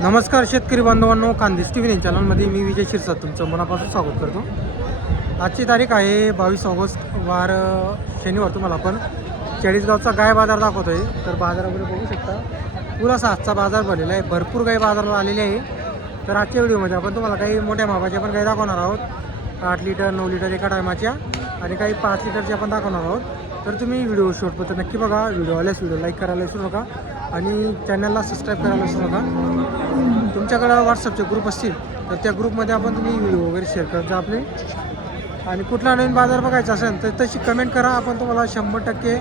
नमस्कार शेतकरी बांधवांनो, खानदेश टी व्ही चॅनलमध्ये मी विजय शिरसाट तुमचं मनापासून स्वागत करतो. आजची तारीख आहे 22 ऑगस्ट, वार शनिवार. तुम्हाला आपण चाळीसगावचा गाय बाजार दाखवतो आहे. तर बाजारामध्ये बघू शकता पुरासा आजचा बाजार भरलेला आहे. भरपूर गाय बाजाराला आलेली आहे. तर आजच्या व्हिडिओमध्ये आपण तुम्हाला काही मोठ्या मापाच्या पण गाय दाखवणार आहोत. 8 लिटर 9 लिटर एका टायमाच्या आणि काही 5 लिटरच्या पण दाखवणार आहोत. तर तुम्ही व्हिडिओ शेवटपर्यंत नक्की बघा. व्हिडिओ आल्यास व्हिडिओ लाईक करायला विसरू नका आणि चॅनलला सबस्क्राईब करायला विसरू नका. तुमच्याकडं व्हॉट्सअपचे ग्रुप असतील तर त्या ग्रुपमध्ये आपण तुम्ही व्हिडिओ वगैरे शेअर करता आपले. आणि कुठला नवीन बाजार बघायचा असेल तर तशी कमेंट करा. आपण तुम्हाला 100%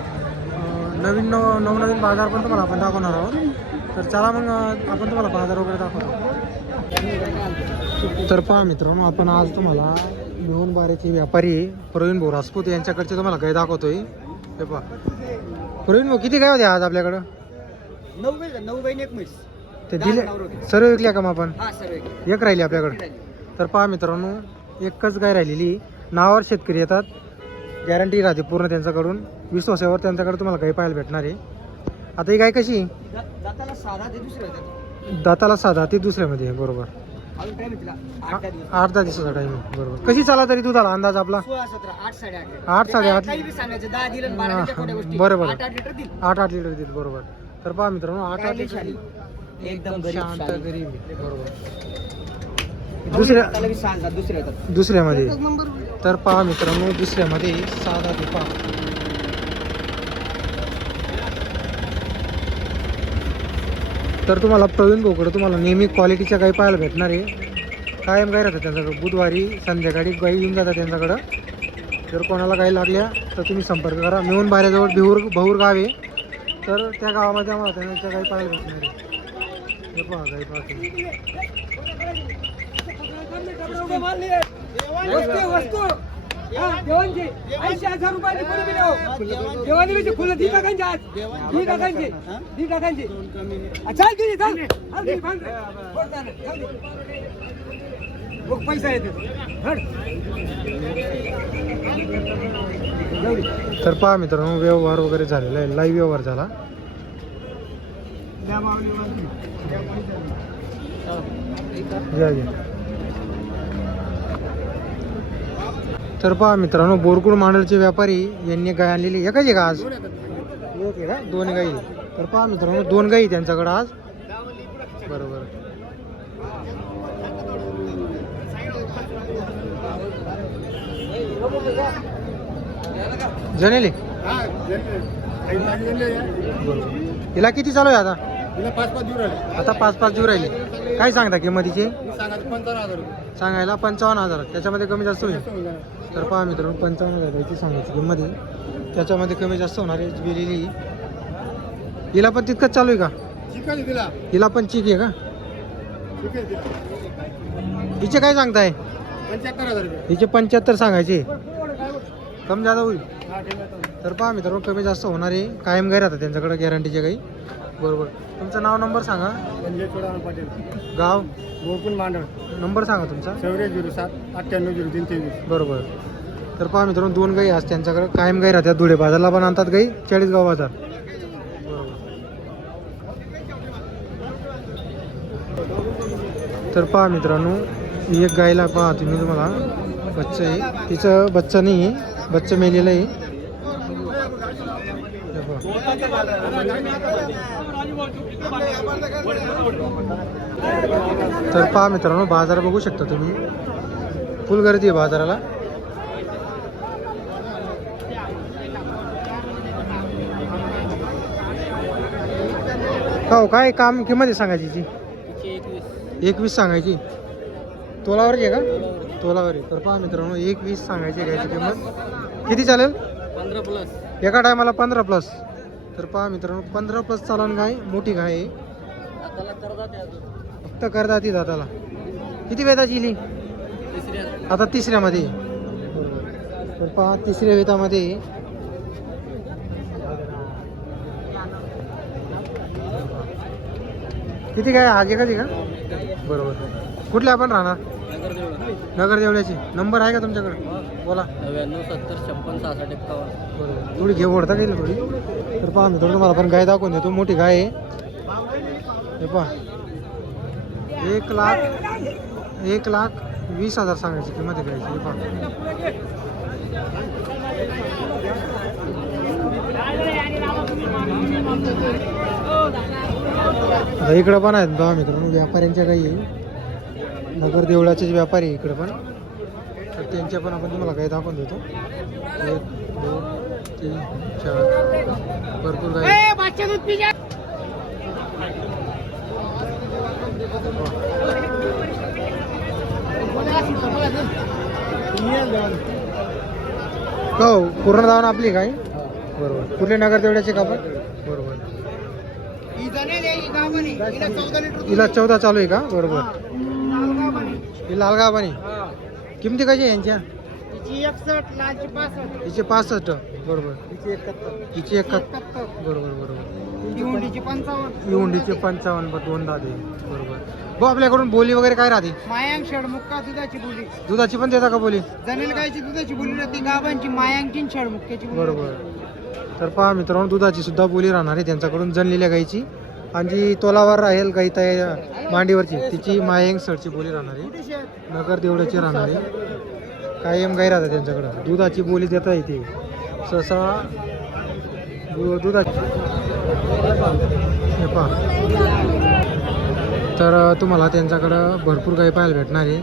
नवनवीन बाजार पण तुम्हाला आपण दाखवणार आहोत. तर चला मग आपण तुम्हाला बाजार वगैरे दाखवतो. तर पहा मित्रांनो, आपण आज तुम्हाला मिळून बारेचे व्यापारी प्रवीण भाऊ राजपूत यांच्याकडचे तुम्हाला गाय दाखवतोय. हे पहा प्रवीण भाऊ, किती गाय होते आज आपल्याकडं? 9 गाय 1 म्हैस. ते दिले सर्व विकल्या का मग आपण? हा सर्व एक राहिली आपल्याकडे. तर पहा मित्रांनो, एकच गाय राहिलेली. नावावर शेतकरी येतात, गॅरंटी राहते पूर्ण त्यांच्याकडून. विश्वासावर त्यांच्याकडे तुम्हाला गाय पाहायला भेटणार आहे. आता ही गाय कशी? दाताला साधा ते दुसऱ्या येतात. दाताला साधा ते दुसऱ्यामध्ये आहे. बरोबर. अजून काय म्हणतील 8-10 दिवसाचा टाईम आहे. बरोबर. कशी चाला तरी दुधाला अंदाज आपला? 16 17 8 8.5 8 साडेआठ. काही बी सांगायचं 10 दिलं 12 खोट्या गोष्टी. बरोबर. 8 लिटर दिल. 8 लिटर देईल. बरोबर. तर पहा मित्रांनो, 8 लिटर एकदम शांत गरीब गरीब आहे. बरोबर. दुसऱ्या दुसऱ्या येतात. दुसऱ्यामध्ये. तर पहा मित्रांनो, दुसऱ्यामध्ये साधा दुपा. तर तुम्हाला प्रवीण भाऊकडे तुम्हाला नेहमी क्वालिटीच्या गाई पाहायला भेटणार आहे. कायम गाय राहतात त्यांच्याकडं. बुधवारी संध्याकाळी गाई येऊन जातात त्यांच्याकडं. जर कोणाला गाई लागल्या तर तुम्ही संपर्क करा. मिळून बाऱ्याजवळ बहुर गाव आहे. तर त्या गावामध्ये आम्हाला त्यांच्या गाई पाहायला भेटणार आहे. हे पहा गाई पाहतो. वस्तू देवांची 80,000 रुपये देवानी फुलं दी टाकायची. आज दी टाकायची. दी टाकायची. चाल तुझी चाल. पैसा येतो. तर पहा मित्रांनो, व्यवहार वगैरे झालेला आहे. लाईव्ह व्यवहार झाला. तर पहा मित्रांनो, बोरकुड मांडलचे व्यापारी यांनी गाय आणलेली. एकाची का आज? दोन गाई. तर पहा मित्रांनो, 2 गाई त्यांच्याकडे आज. बरोबर. जनेली हिला किती चालू आहे आता? आता 5-5 दिवस राहिले. काय सांगता किंमतीचे? सांगायला 55,000. त्याच्यामध्ये कमी जास्त होईल. तर पहा मित्रांनो, 55,000ची सांगायची किंमत आहे. त्याच्यामध्ये कमी जास्त होणार आहे. गेलेली हिला पण तितकंच चालू आहे का? हिला पण चिक आहे का? हिचे काय सांगताय? 75,000 रुपये. हिचे 75 सांगायचे. कमी जादा होईल. तर पहा मित्रांनो, कमी जास्त होणार आहे. कायम गाय राहतात त्यांच्याकडे, गॅरंटीचे गाई. बरोबर. तुमचं नाव नंबर सांगा. गाव? गोकुल मांडळ. नंबर सांगा तुमचा. 8407 980323. बरोबर. तर पहा मित्रांनो, 2 गाई आज त्यांच्याकडे कायम गाई राहतात. धुळे बाजारला पण आणतात गाई. चाळीसगाव बाजार. तर पहा मित्रांनो, एक गायला पहा तुम्ही, तुम्हाला बच्चं आहे. तिचं बच्चं नाही आहे, बच्चं मेलेलं आहे. तर पहा मित्रांनो, बाजार बघू शकता तुम्ही. फुल गर्दी आहे बाजाराला. हो, काय काम किंमत आहे सांगायची? 21 सांगायची. तोलावरची आहे का? तोलावर आहे. तर पहा मित्रांनो, 21 सांगायची गायची किंमत. किती चालेल? 15+. एका टायमाला 15+. तर पहा मित्रांनो, 15+ चालन गाय. मोठी गाय आहे. फक्त करदाती दाताला. किती वेताची इली? आता तिसऱ्यामध्ये. तर पहा, तिसऱ्या वेतामध्ये. किती काय आज एकाची का? बरोबर. कुठले आपण राहणार? नगर देवळ्याची. नंबर आहे का तुमच्याकडे? बोला. 99 70 56 66 51. बरोबर. थोडी घेऊ ओढता गेली थोडी. तर पहा मित्रांनो, तुम्हाला पण गाय दाखवून देतो. मोठी गाय आहे. हे पहा. 1,20,000 सांगायची किंमत आहे गायची. हे पहा. आता इकडं पण आहेत बघा मित्रांनो व्यापाऱ्यांच्या गाई आहे. नगर देवळाचेच व्यापारी आहे इकडं पण. तर त्यांच्या पण आपण तुम्हाला गाई दाखवून देतो. 1 2 3 4 भरपूर गाई. हो पूर्ण धावून आपली काय बरोबर. कुठले नगर तेवढ्याचे का आपण बरोबर. हिला 14 चालू आहे का बरोबर. ही लालगाव पाणी किमती कशी आहे यांच्या. हिचे 65 बरोबर. हिची 71 बरोबर बरोबर. भिवंडीची 55 इवंडीचे 55 2 दादे बरोबर. भाऊ आपल्याकडून बोली वगैरे काय राहते. मायांग षडमुक्का दुधाची बोली. दुधाची पण देता का बोली. जनेल गायची दुधाची बोली राहते. गावांची मायांगची षडमुक्क्याची बोली. बरोबर. तर पहा मित्रांनो दुधाची सुद्धा बोली राहणार आहे त्यांच्याकडून जनलेल्या गाईची. आणि जी तोलावर राहील गाई त्या मांडीवरची तिची मायंग सरची बोली राहणार आहे. नगर देवळ्याची राहणार आहे. कायम गाई राहतात त्यांच्याकडं. दुधाची बोली देता येते सहसा दुधाची. हे पहा तर तुम्हाला त्यांच्याकडं भरपूर गाई पाहायला भेटणार आहे.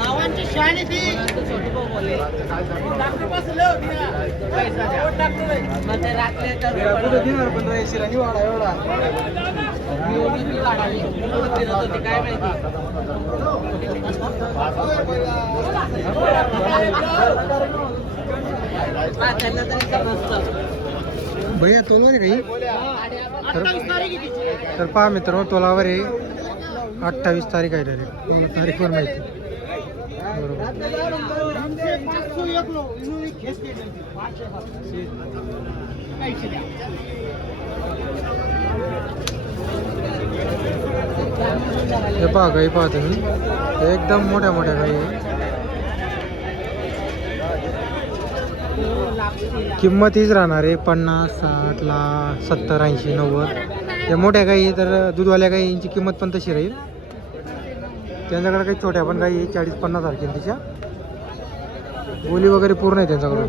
गावांची शाणी ती भैया तोलावर आहे काही. तर पहा मित्रांनो तोलावर आहे 28 तारीख आहे डायरेक्ट तारीखवर माहिती बरोबर. हे पहा गाई पहा तुम्ही एकदम मोठ्या मोठ्या गाई आहे. किंमत हीच राहणार आहे 50 60 लाख 70 80 90. त्या मोठ्या गाई तर दूधवाल्या गाईंची किंमत पण तशी राहील. त्यांच्याकडे काही छोट्या पण गाई 40-50 हजार किमतीच्या. बोली वगैरे पूर्ण आहे त्यांच्याकडून.